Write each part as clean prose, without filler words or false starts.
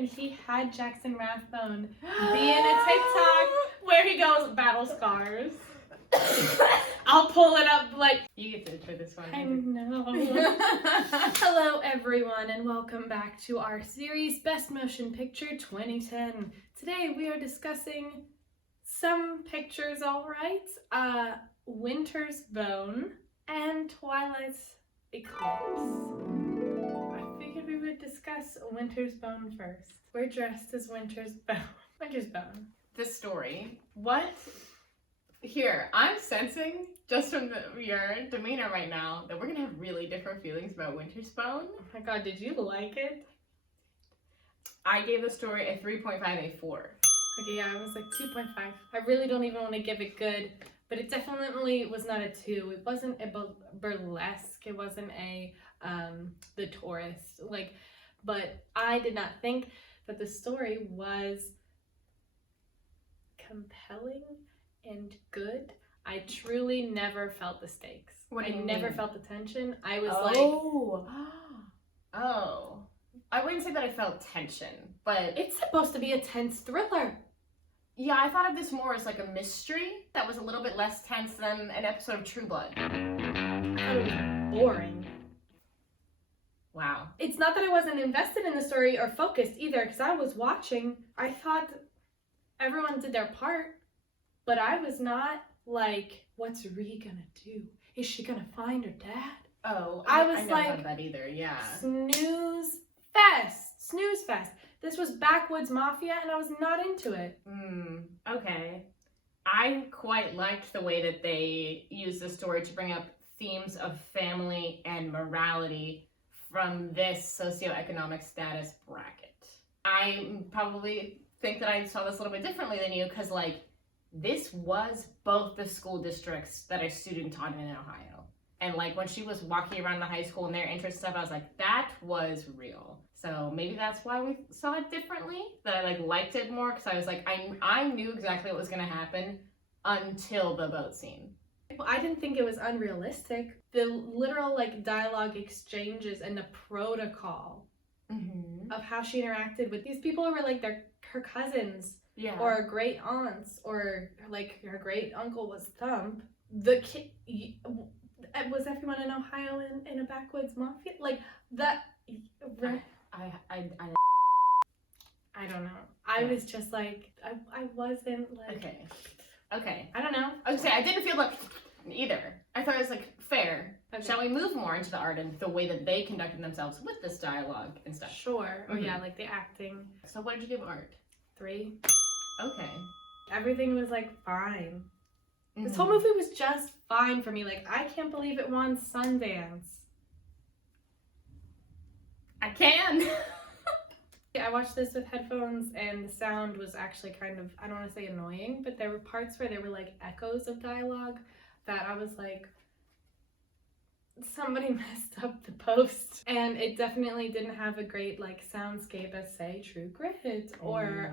and he had Jackson Rathbone be in a TikTok where he goes, battle scars. I'll pull it up like... You get to for this one. I know. Hello everyone and welcome back to our series Best Motion Picture 2010. Today we are discussing some pictures, alright. Winter's Bone and Twilight's Eclipse. I figured we would discuss Winter's Bone first. We're dressed as Winter's Bone. Winter's Bone. This story. What? Here, I'm sensing, just from your demeanor right now, that we're gonna have really different feelings about Winter's Bone. Oh my god, did you like it? I gave the story a 3.5, a 4. Okay, yeah, I was like 2.5. I really don't even want to give it good, but it definitely was not a 2. It wasn't a burlesque. It wasn't a, The Tourist. But I did not think that the story was compelling and good. I truly never felt the stakes. What do you never mean? Felt the tension. I was Oh. I wouldn't say that I felt tension, but... It's supposed to be a tense thriller. Yeah, I thought of this more as like a mystery that was a little bit less tense than an episode of True Blood. I thought it was boring. Wow. It's not that I wasn't invested in the story or focused either, because I was watching. I thought everyone did their part, but I was not like, what's Ree gonna do? Is she gonna find her dad? Oh, I was never like, thought of that either, yeah. Snooze fest. This was Backwoods Mafia, and I was not into it. Okay. I quite liked the way that they used the story to bring up themes of family and morality from this socioeconomic status bracket. I probably think that I saw this a little bit differently than you, because this was both the school districts that a student taught in Ohio. And when she was walking around the high school and their interest stuff, I was like, that was real. So maybe that's why we saw it differently, that I liked it more, because I was like, I knew exactly what was going to happen until the boat scene. Well, I didn't think it was unrealistic. The literal dialogue exchanges and the protocol of how she interacted with these people who were her cousins, or great aunts, or her great uncle was Thump. The kid was everyone in Ohio in a backwoods mafia that. I don't know. I was just I wasn't Okay. I don't know. I was gonna say, I didn't feel either. I thought it was fair. Okay. Shall we move more into the art and the way that they conducted themselves with this dialogue and stuff? Sure. Oh yeah, the acting. So what did you give art? 3. Okay. Everything was fine. This whole movie was just fine for me. I can't believe it won Sundance. I can. I watched this with headphones, and the sound was actually kind of, I don't want to say annoying, but there were parts where there were echoes of dialogue that I was like, somebody messed up the post. And it definitely didn't have a great soundscape as, say, True Grit or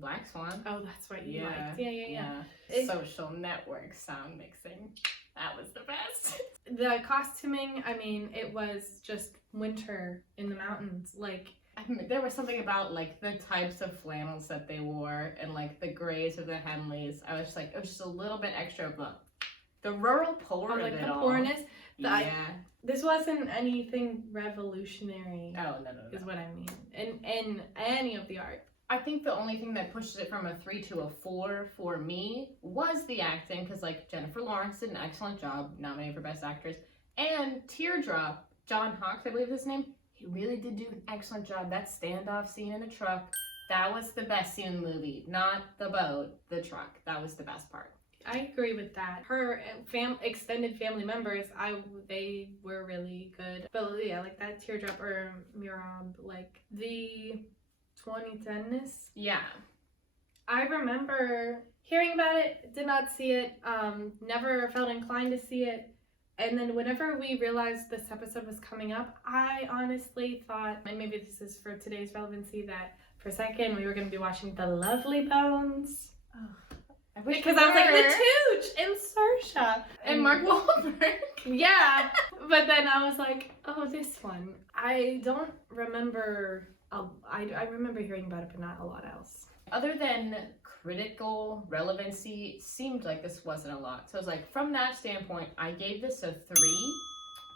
Black Swan. Oh, that's what you liked. Yeah. Social network sound mixing. That was the best. The costuming, I mean, it was just winter in the mountains. There was something about the types of flannels that they wore and the grays of the Henleys. I was just it was just a little bit extra of the rural poor of it the all. Poorness. This wasn't anything revolutionary. Oh, no. Is what I mean. In any of the art. I think the only thing that pushed it from a 3 to a 4 for me was the acting, because Jennifer Lawrence did an excellent job, nominated for Best Actress, and Teardrop, John Hawkes, I believe is his name, he really did do an excellent job. That standoff scene in the truck, that was the best scene in the movie. Not the boat, the truck. That was the best part. I agree with that. Her extended family members, they were really good. But yeah, that Teardrop or Mirab, the 2010ness. Yeah. I remember hearing about it, did not see it, never felt inclined to see it. And then whenever we realized this episode was coming up, I honestly thought, and maybe this is for today's relevancy, that for a second we were going to be watching The Lovely Bones. Oh, because I was like, the Tooch and Saoirse. And Mark Wahlberg. Yeah. But then I was like, oh, this one. I don't remember I remember hearing about it, but not a lot else. Other than critical relevancy, it seemed like this wasn't a lot. So I was like, from that standpoint, I gave this a 3.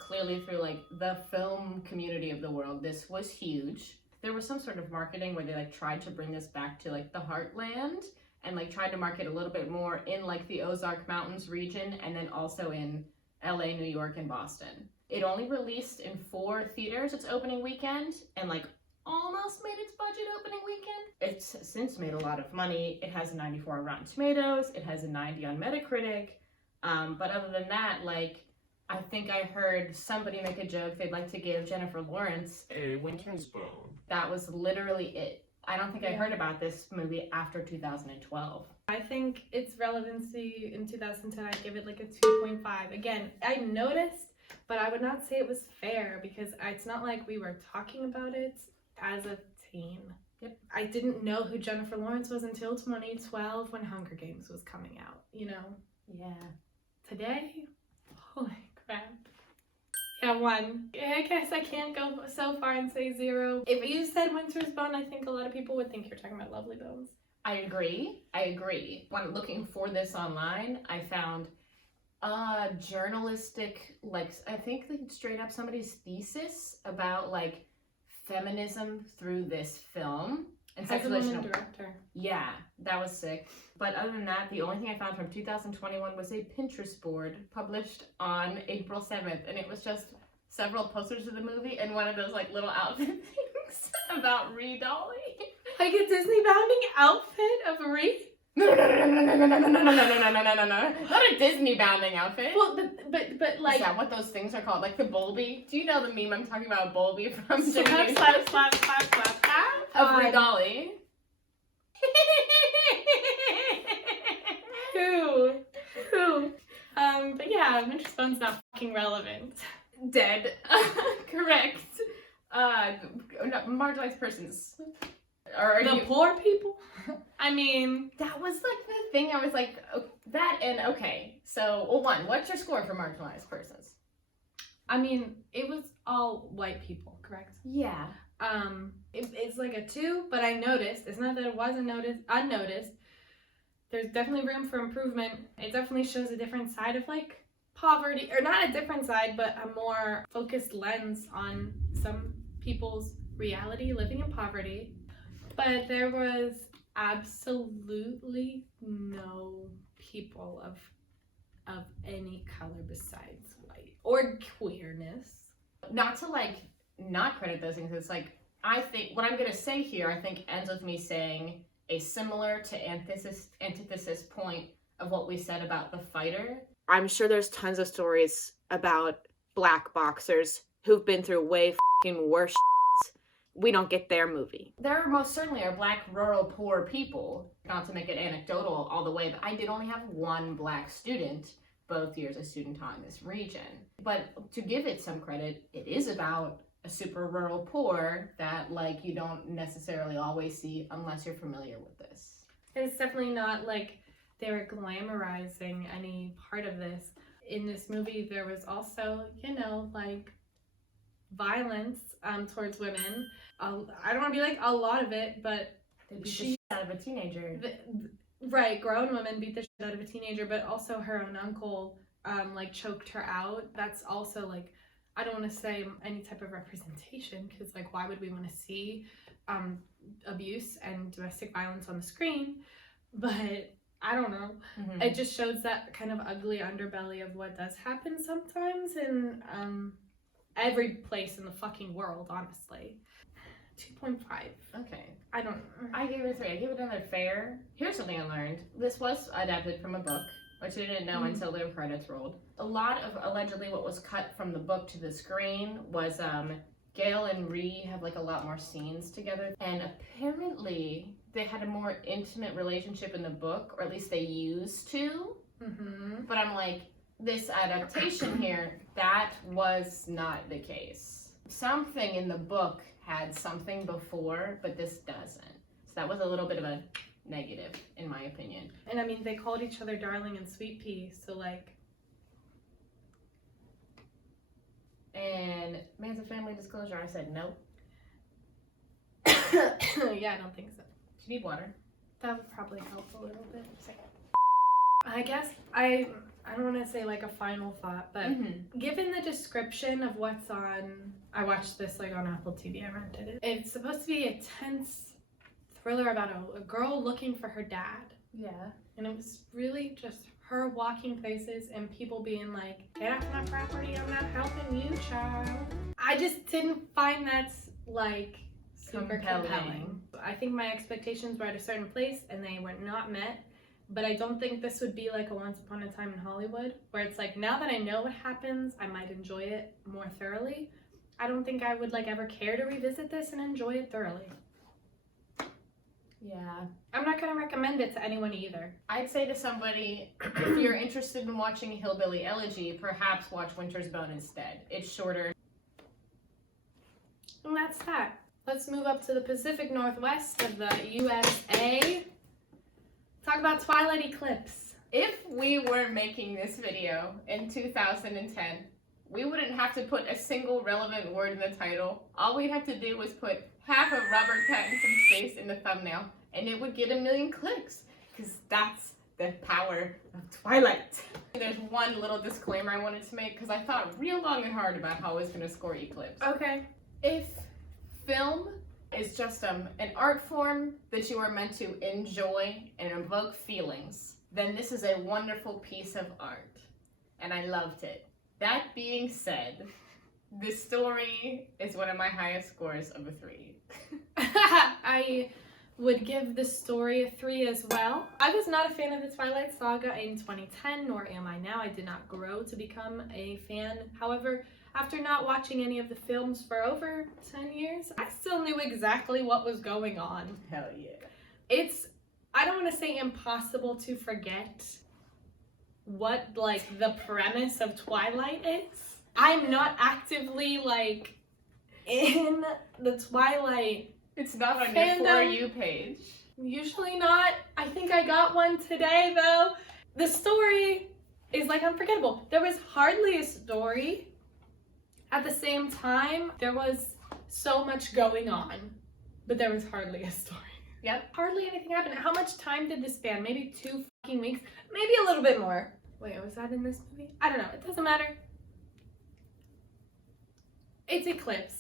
Clearly through like the film community of the world, this was huge. There was some sort of marketing where they like tried to bring this back to like the heartland and like tried to market a little bit more in like the Ozark Mountains region and then also in LA, New York, and Boston. It only released in 4 theaters its opening weekend and like almost made its budget opening weekend. It's since made a lot of money. It has a 94 on Rotten Tomatoes. It has a 90 on Metacritic. But other than that, like, I think I heard somebody make a joke they'd like to give Jennifer Lawrence a winter's bone. That was literally it. I don't think I heard about this movie after 2012. I think its relevancy in 2010, I'd give it like a 2.5. Again, I noticed, but I would not say it was fair because it's not like we were talking about it as a teen. Yep. I didn't know who Jennifer Lawrence was until 2012 when Hunger Games was coming out, you know? Yeah. Today, holy crap. Yeah, 1. I guess I can't go so far and say 0. If you said Winter's Bone, I think a lot of people would think you're talking about Lovely Bones. I agree. When looking for this online, I found journalistic, like, I think like straight up somebody's thesis about like feminism through this film and As a woman sexualization. director. Yeah, that was sick. But other than that, the only thing I found from 2021 was a Pinterest board published on April 7th, and it was just several posters of the movie and one of those like little outfit things about Ree Dolly. Like a Disney bounding outfit of Ree? No, not a Disney bounding outfit. Well, but like... Is that what those things are called? Like the Bolby? Do you know the meme I'm talking about, Bolby from slap. of Ree Dolly? Who? But yeah, Winter's Bone's not fucking relevant. Dead. Correct. No, marginalized persons. Or the poor people? I mean... That was like the thing, I was like, that and okay. So, well, 1, what's your score for marginalized persons? I mean, it was all white people, correct? Yeah. It's like a 2, but I noticed, it's not that it wasn't unnoticed, there's definitely room for improvement. It definitely shows a different side of like poverty, or not a different side, but a more focused lens on some people's reality living in poverty. But there was absolutely no people of any color besides white or queerness. Not to like not credit those things, it's like, I think what I'm gonna say here, I think ends with me saying a similar to antithesis point of what we said about The Fighter. I'm sure there's tons of stories about black boxers who've been through way fucking worse shit. We don't get their movie. There most certainly are black rural poor people, not to make it anecdotal all the way, but I did only have 1 black student both years a student taught in this region. But to give it some credit, it is about a super rural poor that like you don't necessarily always see unless you're familiar with this. It's definitely not like they were glamorizing any part of this. In this movie, there was also, you know, like violence towards women. I don't want to be like a lot of it, but They beat the shit out of a teenager. Right, grown women beat the shit out of a teenager, but also her own uncle like choked her out. That's also like, I don't want to say any type of representation because like why would we want to see abuse and domestic violence on the screen? But I don't know. Mm-hmm. It just shows that kind of ugly underbelly of what does happen sometimes in every place in the fucking world, honestly. 2.5. Okay. I don't know. I gave it a 3. I gave it another fair. Here's something I learned. This was adapted from a book, which I didn't know until the credits rolled. A lot of allegedly what was cut from the book to the screen was Gail and Ree have like a lot more scenes together, and apparently they had a more intimate relationship in the book, or at least they used to. Mm-hmm. But I'm like, this adaptation here, that was not the case. Something in the book had something before, but this doesn't. So that was a little bit of a negative, in my opinion. And I mean, they called each other darling and sweet pea, so like... And Manson Family Disclosure, I said nope. Yeah, I don't think so. Do you need water? That would probably help a little bit. I guess I don't want to say like a final thought, but given the description of what's on, I watched this like on Apple TV, I rented it. It's supposed to be a tense thriller about a girl looking for her dad. Yeah. And it was really just her walking places and people being like, get off my property, I'm not helping you, child. I just didn't find that like super compelling. I think my expectations were at a certain place and they were not met. But I don't think this would be like a Once Upon a Time in Hollywood, where it's like, now that I know what happens, I might enjoy it more thoroughly. I don't think I would like ever care to revisit this and enjoy it thoroughly. Yeah. I'm not going to recommend it to anyone either. I'd say to somebody, if you're interested in watching Hillbilly Elegy, perhaps watch Winter's Bone instead. It's shorter. And that's that. Let's move up to the Pacific Northwest of the USA. Talk about Twilight Eclipse. If we were making this video in 2010, we wouldn't have to put a single relevant word in the title. All we'd have to do was put half of Robert Pattinson's face in the thumbnail, and it would get 1 million clicks, because that's the power of Twilight. There's one little disclaimer I wanted to make, because I thought real long and hard about how I was going to score Eclipse. Okay. If film is just an art form that you are meant to enjoy and evoke feelings, then this is a wonderful piece of art, and I loved it. That being said, the story is one of my highest scores of a 3. I would give the story a 3 as well. I was not a fan of the Twilight Saga in 2010, nor am I now. I did not grow to become a fan. However, after not watching any of the films for over 10 years, I still knew exactly what was going on. Hell yeah. It's, I don't want to say impossible to forget what, like, the premise of Twilight is. I'm not actively, like, in the Twilight It's not on fandom. your For You page. Usually not. I think I got one today, though. The story is, like, unforgettable. There was hardly a story. At the same time, there was so much going on, but there was hardly a story. Yep. Hardly anything happened. How much time did this span? Maybe 2 fucking weeks? Maybe a little bit more. Wait, was that in this movie? I don't know. It doesn't matter. It's Eclipse.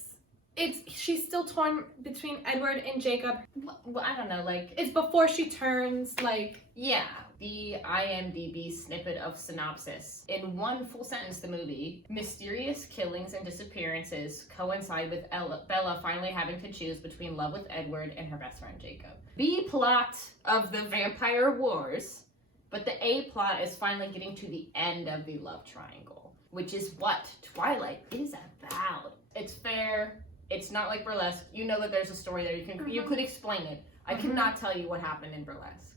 She's still torn between Edward and Jacob. Well, I don't know, like... It's before she turns, like... Yeah, the IMDb snippet of synopsis. In one full sentence, the movie, mysterious killings and disappearances coincide with Bella finally having to choose between love with Edward and her best friend Jacob. B plot of the Vampire Wars, but the A plot is finally getting to the end of the love triangle, which is what Twilight is about. It's fair. It's not like Burlesque. You know that there's a story there. You could explain it. I cannot tell you what happened in Burlesque.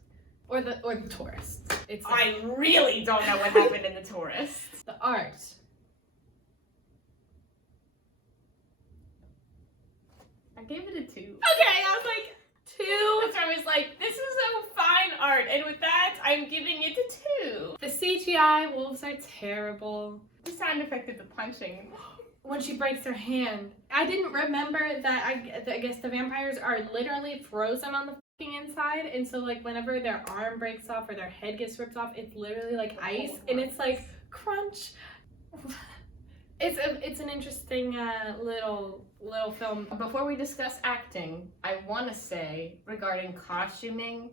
Or the Tourist. It's I really don't know what happened in The Tourist. The art. I gave it a 2. Okay, I was like, 2. So I was like, this is so fine art, and with that, I'm giving it a 2. The CGI wolves are terrible. The sound effect of the punching. When she breaks her hand. I didn't remember that I guess the vampires are literally frozen on the fucking inside, and so like whenever their arm breaks off or their head gets ripped off, it's literally like ice, and it's like crunch. It's an interesting little film. Before we discuss acting, I want to say regarding costuming,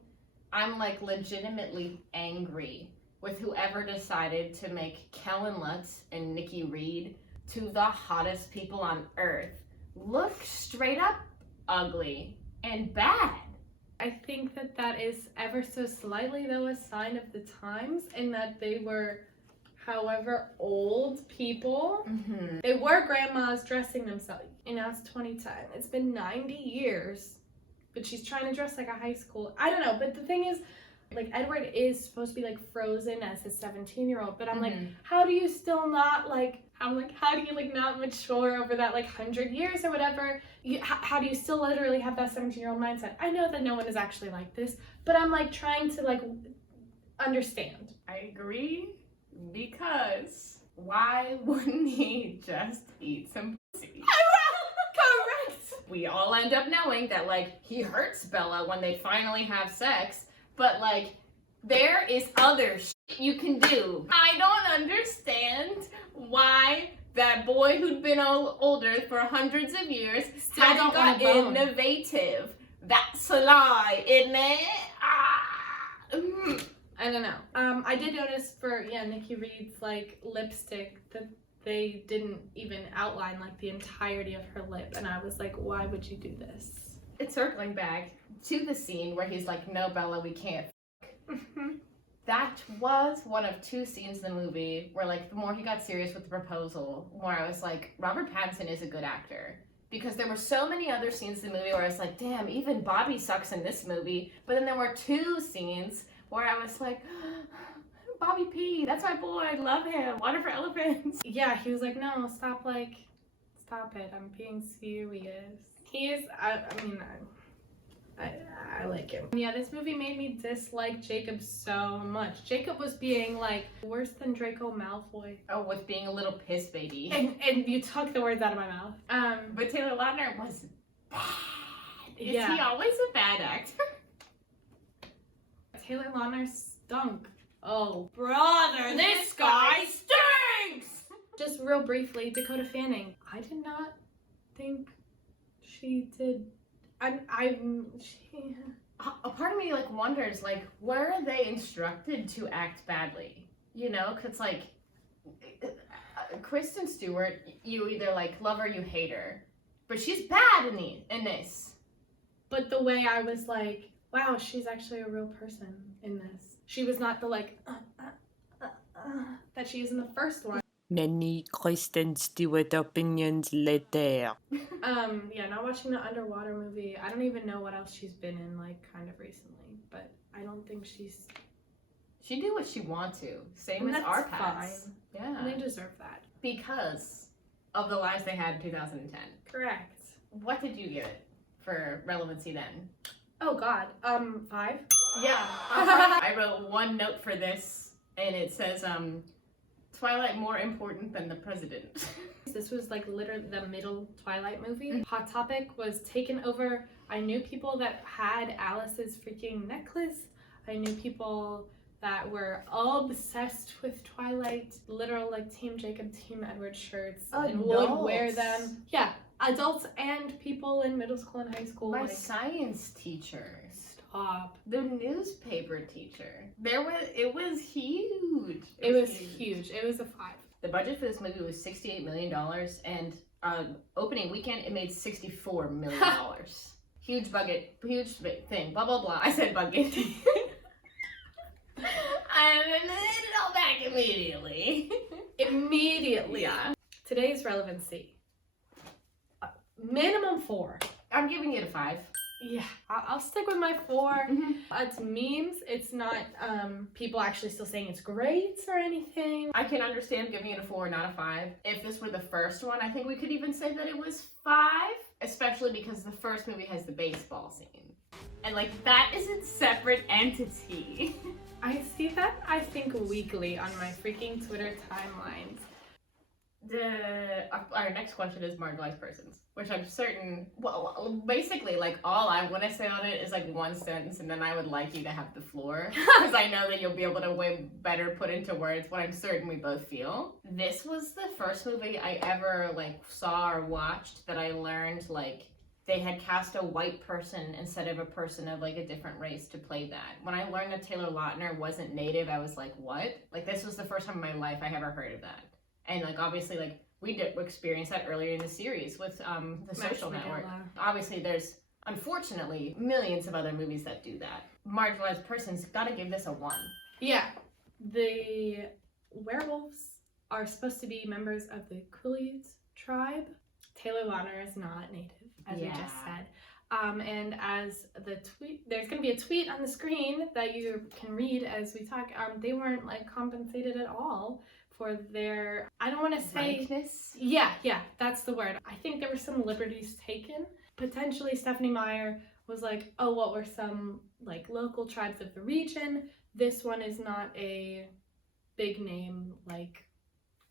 I'm like legitimately angry with whoever decided to make Kellen Lutz and Nikki Reed, 2 of the hottest people on earth, look straight up ugly and bad. I think that is ever so slightly, though, a sign of the times, in that they were, however, old people. Mm-hmm. They were grandmas dressing themselves. And now it's 2010. It's been 90 years, but she's trying to dress like a high school. I don't know, but the thing is, like, Edward is supposed to be, like, frozen as his 17-year-old, but I'm like, how do you still not, like, how do you, like, not mature over that, like, 100 years or whatever? How do you still literally have that 17-year-old mindset? I know that no one is actually like this, but I'm, like, trying to, like, understand. I agree, because why wouldn't he just eat some pussy? Correct! we all end up knowing that, like, he hurts Bella when they finally have sex, but, like, there is other shit you can do. I don't understand why that boy who'd been older for hundreds of years hadn't got innovative. That's a lie, isn't it? I don't know. I did notice for, Nikki Reed's, like, lipstick that they didn't even outline, like, the entirety of her lip. And I was like, why would you do this? It's circling back to the scene where he's like, no, Bella, we can't That was one of two scenes in the movie where, like, the more he got serious with the proposal, where I was like, Robert Pattinson is a good actor. Because there were so many other scenes in the movie where I was like, damn, even Bobby sucks in this movie. But then there were two scenes where I was like, Bobby P, that's my boy, I love him, Water for Elephants. Yeah, he was like, no, stop it, I'm being serious. He is, I like him. Yeah, this movie made me dislike Jacob so much. Jacob was being, like, worse than Draco Malfoy. Oh, with being a little piss baby. And you took the words out of my mouth. But Taylor Lautner was bad. Is he always a bad actor? Taylor Lautner stunk. Oh, brother, this guy stinks! Just real briefly, Dakota Fanning. I did not think she did. A part of me, like, wonders, like, were they instructed to act badly? You know, because, like, Kristen Stewart, you either, like, love her or you hate her. But she's bad in this. But the way I was like, wow, she's actually a real person in this. She was not the, like, that she is in the first one. Many Kristen Stewart opinions later. Not watching the Underwater movie. I don't even know what else she's been in, like, kind of recently. But I don't think she's... She did what she wanted to. Same as our past. Fine. Yeah. And they deserve that. Because of the lives they had in 2010. Correct. What did you give it for relevancy then? Oh, God. 5? Yeah. I wrote one note for this, and it says, Twilight more important than the president. This was, like, literally the middle Twilight movie. Hot Topic was taken over. I knew people that had Alice's freaking necklace. I knew people that were obsessed with Twilight. Literal, like, Team Jacob, Team Edward shirts. Adults. And would wear them. Yeah, adults and people in middle school and high school. My like, science teacher. Stop. The newspaper teacher. It was huge. It was huge. It was a 5. The budget for this movie was $68 million, and opening weekend it made $64 million. Huge budget, huge thing. Blah blah blah. I said budget. I admitted it all back immediately. Immediately. Yeah. Today's relevancy. Minimum 4. I'm giving it a 5. Yeah, I'll stick with my 4. It's memes. It's not people actually still saying it's great or anything. I can understand giving it a 4, not a 5. If this were the first one, I think we could even say that it was 5, especially because the first movie has the baseball scene. And, like, that is a separate entity. I see that, I think, weekly on my freaking Twitter timelines. Our next question is marginalized persons, which I'm certain, well, basically, like, all I want to say on it is, like, one sentence, and then I would like you to have the floor, because I know that you'll be able to way better put into words what I'm certain we both feel. This was the first movie I ever, like, saw or watched that I learned, like, they had cast a white person instead of a person of, like, a different race to play that. When I learned that Taylor Lautner wasn't native, I was like, what? Like, this was the first time in my life I ever heard of that. And, like, obviously, like, we did experience that earlier in the series with The Social Network. Obviously, there's, unfortunately, millions of other movies that do that. Marginalized persons, gotta give this a 1. Yeah. The werewolves are supposed to be members of the Quileute tribe. Taylor Lautner is not native, as we just said. And as the tweet, there's going to be a tweet on the screen that you can read as we talk. They weren't, like, compensated at all for their, I don't want to say... Likeness? Yeah, that's the word. I think there were some liberties taken. Potentially Stephanie Meyer was like, oh, what were some, like, local tribes of the region? This one is not a big name, like,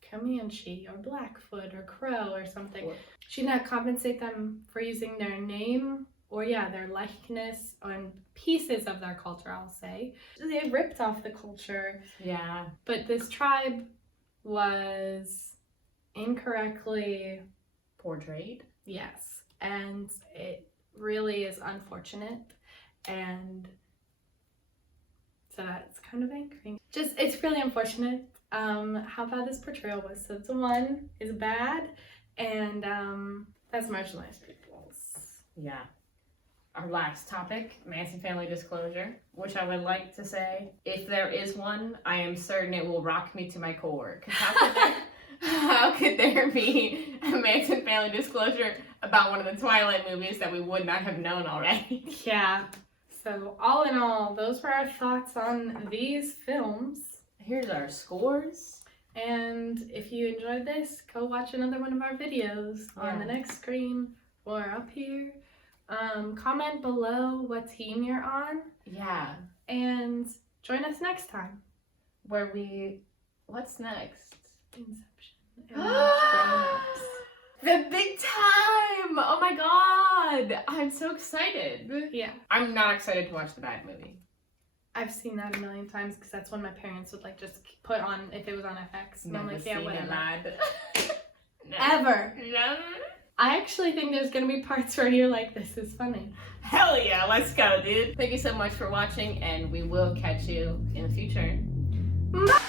Comanche or Blackfoot or Crow or something. She did not compensate them for using their name or their likeness on pieces of their culture, I'll say. They ripped off the culture. Yeah. But this tribe was incorrectly portrayed. Yes. And it really is unfortunate. And so that's kind of angering. It's really unfortunate how bad this portrayal was. So the one is bad, and that's marginalized peoples. Yeah. Our last topic, Manson Family Disclosure, which I would like to say, if there is one, I am certain it will rock me to my core. Because how could there be a Manson Family Disclosure about one of the Twilight movies that we would not have known already? Yeah. So all in all, those were our thoughts on these films. Here's our scores. And if you enjoyed this, go watch another one of our videos on the next screen or up here. Comment below what team you're on. Yeah. And join us next time. Where what's next? Inception. Grown-ups. The big time! Oh my god! I'm so excited. Yeah. I'm not excited to watch the bad movie. I've seen that a million times because that's when my parents would just put on if it was on FX. And I'm like, yeah, whatever. No. Ever. No. I actually think there's gonna be parts where you're like, this is funny. Hell yeah, let's go, dude. Thank you so much for watching, and we will catch you in the future. Bye.